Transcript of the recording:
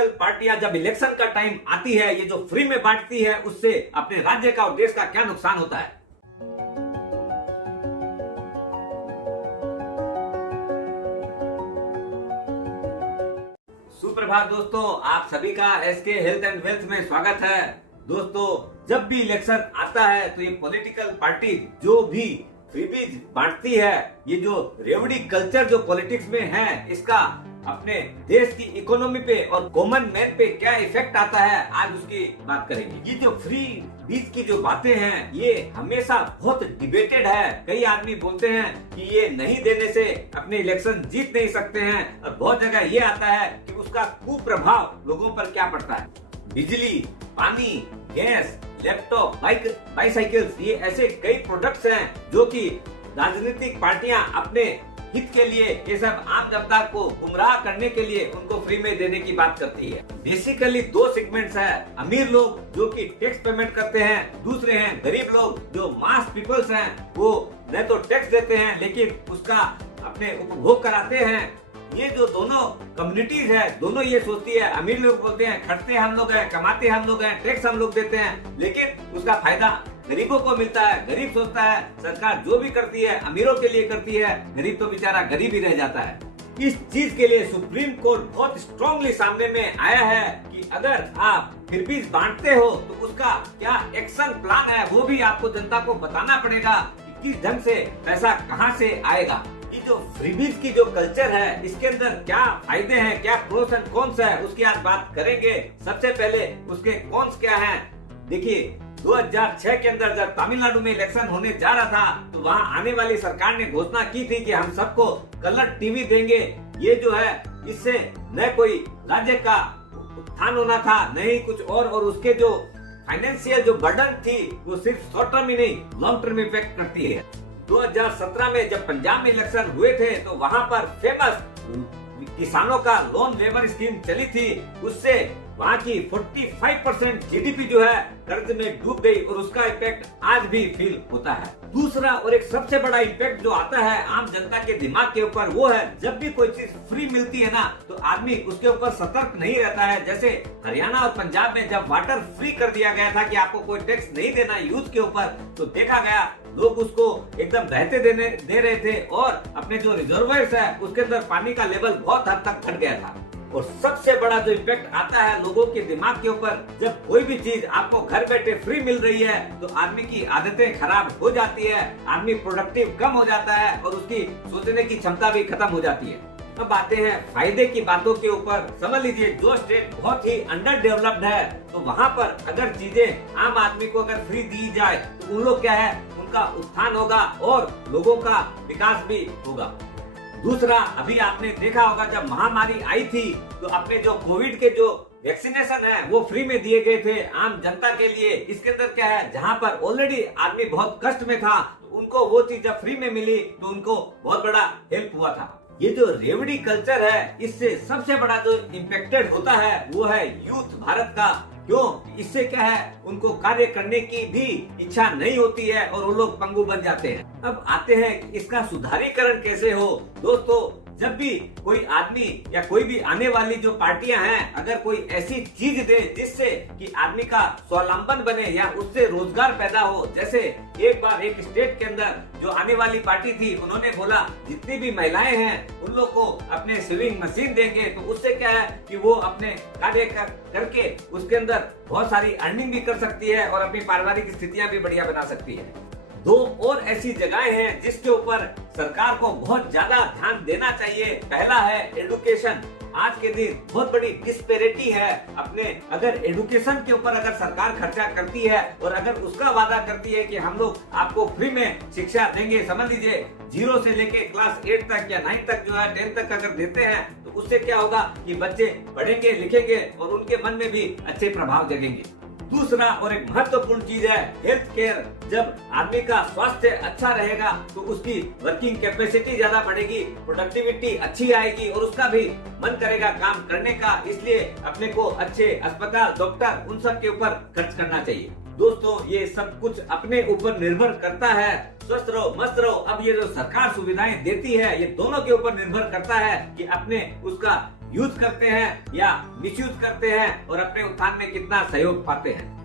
Political पार्टियां जब election का टाइम आती है, ये जो फ्री में बांटती है, उससे अपने राज्य का और देश का क्या नुकसान होता है। सुप्रभात दोस्तों, आप सभी का एसके हेल्थ एंड वेल्थ में स्वागत है। दोस्तों, जब भी इलेक्शन आता है तो ये पॉलिटिकल पार्टी जो भी फ्रीबीज बांटती है, ये जो रेवड़ी कल्चर जो पॉलिटिक्स में है, इसका अपने देश की इकोनॉमी पे और कॉमन मैन पे क्या इफेक्ट आता है, आज उसकी बात करेंगे। ये जो फ्री बीज की जो बातें हैं, ये हमेशा बहुत डिबेटेड है। कई आदमी बोलते हैं कि ये नहीं देने से अपने इलेक्शन जीत नहीं सकते हैं, और बहुत जगह ये आता है कि उसका कुप्रभाव लोगों पर क्या पड़ता है। बिजली, पानी, गैस, लैपटॉप, बाईसाइकिल्स, ये ऐसे कई प्रोडक्ट्स हैं जो कि राजनीतिक पार्टियां अपने हित के लिए, ये सब आम जनता को गुमराह करने के लिए उनको फ्री में देने की बात करती है। बेसिकली दो सेगमेंट्स है, अमीर लोग जो कि टैक्स पेमेंट करते हैं, दूसरे हैं गरीब लोग जो मास पीपल्स हैं, वो न तो टैक्स देते हैं लेकिन उसका अपने उपभोग कराते हैं। ये जो दोनों कम्युनिटीज है, दोनों ये सोचती है, अमीर लोग बोलते हैं खटते हम लोग हैं, कमाते हम लोग हैं, टैक्स हम लोग देते हैं, लेकिन उसका फायदा गरीबों को मिलता है। गरीब सोचता है सरकार जो भी करती है अमीरों के लिए करती है, गरीब तो बेचारा गरीब ही रह जाता है। इस चीज के लिए सुप्रीम कोर्ट बहुत स्ट्रांगली सामने में आया है कि अगर आप फ्रीबीज बांटते हो तो उसका क्या एक्शन प्लान है, वो भी आपको जनता को बताना पड़ेगा कि किस ढंग से पैसा कहां से आएगा। ये जो फ्रीबीज की जो कल्चर है, इसके अंदर क्या फायदे हैं, क्या प्रोस एंड कॉन्स है, उसकी आज बात करेंगे। सबसे पहले उसके कॉन्स क्या हैं। देखिए, 2006 के अंदर जब तमिलनाडु में इलेक्शन होने जा रहा था, तो वहाँ आने वाली सरकार ने घोषणा की थी कि हम सबको कलर टीवी देंगे। ये जो है, इससे न कोई राज्य का उत्थान होना था, न ही कुछ और उसके जो फाइनेंशियल जो बर्डन थी, वो सिर्फ शॉर्ट टर्म ही नहीं, लॉन्ग टर्म इफेक्ट करती है। 2017 में जब पंजाब में इलेक्शन हुए थे, तो वहाँ पर फेमस किसानों का लोन लेबर स्कीम चली थी, उससे वहाँ की 45% जीडीपी जो है कर्ज में डूब गई, और उसका इफेक्ट आज भी फील होता है। दूसरा और एक सबसे बड़ा इम्पैक्ट जो आता है आम जनता के दिमाग के ऊपर, वो है जब भी कोई चीज फ्री मिलती है ना, तो आदमी उसके ऊपर सतर्क नहीं रहता है। जैसे हरियाणा और पंजाब में जब वाटर फ्री कर दिया गया था कि आपको कोई टैक्स नहीं देना यूथ के ऊपर, तो देखा गया लोग उसको एकदम बहते दे रहे थे, और अपने जो रिजर्वायर्स है उसके अंदर पानी का लेवल बहुत हद तक घट गया था। और सबसे बड़ा जो इम्पैक्ट आता है लोगों के दिमाग के ऊपर, जब कोई भी चीज आपको घर बैठे फ्री मिल रही है, तो आदमी की आदतें खराब हो जाती है, आदमी प्रोडक्टिव कम हो जाता है, और उसकी सोचने की क्षमता भी खत्म हो जाती है। अब आते हैं फायदे की बातों के ऊपर। समझ लीजिए, जो स्टेट बहुत ही अंडर डेवलप्ड है, तो वहाँ पर अगर चीजें आम आदमी को अगर फ्री दी जाए, तो उन लोग क्या है, उनका उत्थान होगा और लोगों का विकास भी होगा। दूसरा, अभी आपने देखा होगा जब महामारी आई थी, तो अपने जो कोविड के जो वैक्सीनेशन है वो फ्री में दिए गए थे आम जनता के लिए। इसके अंदर क्या है, जहाँ पर ऑलरेडी आदमी बहुत कष्ट में था, तो उनको वो चीज जब फ्री में मिली तो उनको बहुत बड़ा हेल्प हुआ था। ये जो रेवड़ी कल्चर है, इससे सबसे बड़ा जो इम्पेक्टेड होता है वो है यूथ भारत का। क्यों? इससे क्या है, उनको कार्य करने की भी इच्छा नहीं होती है और वो लोग पंगु बन जाते हैं। अब आते हैं इसका सुधारीकरण कैसे हो। दोस्तों, जब भी कोई आदमी या कोई भी आने वाली जो पार्टियां हैं, अगर कोई ऐसी चीज दे जिससे कि आदमी का स्वावलंबन बने या उससे रोजगार पैदा हो। जैसे एक बार एक स्टेट के अंदर जो आने वाली पार्टी थी, उन्होंने बोला जितनी भी महिलाएं हैं उन लोग को अपने सिविंग मशीन देंगे, तो उससे क्या है कि वो अपने कार्य करके उसके अंदर बहुत सारी अर्निंग भी कर सकती है और अपनी पारिवारिक स्थितियां भी बढ़िया बना सकती है। दो और ऐसी जगहें हैं जिसके ऊपर सरकार को बहुत ज्यादा ध्यान देना चाहिए। पहला है एडुकेशन। आज के दिन बहुत बड़ी डिस्पेरिटी है अपने, अगर एडुकेशन के ऊपर अगर सरकार खर्चा करती है और अगर उसका वादा करती है कि हम लोग आपको फ्री में शिक्षा देंगे, समझ लीजिए 0 से लेके क्लास 8 तक या 9 तक जो है 10 तक अगर देते हैं, तो उससे क्या होगा कि बच्चे पढ़ेंगे लिखेंगे और उनके मन में भी अच्छे प्रभाव जगेंगे। दूसरा और एक महत्वपूर्ण चीज है हेल्थ केयर। जब आदमी का स्वास्थ्य अच्छा रहेगा तो उसकी वर्किंग कैपेसिटी ज्यादा बढ़ेगी, प्रोडक्टिविटी अच्छी आएगी और उसका भी मन करेगा काम करने का। इसलिए अपने को अच्छे अस्पताल, डॉक्टर, उन सब के ऊपर खर्च करना चाहिए। दोस्तों, ये सब कुछ अपने ऊपर निर्भर करता है। स्वस्थ रहो, मस्त रहो। अब ये जो सरकार सुविधाएं देती है, ये दोनों के ऊपर निर्भर करता है कि अपने उसका यूज करते हैं या मिसयूज करते हैं और अपने उत्थान में कितना सहयोग पाते हैं।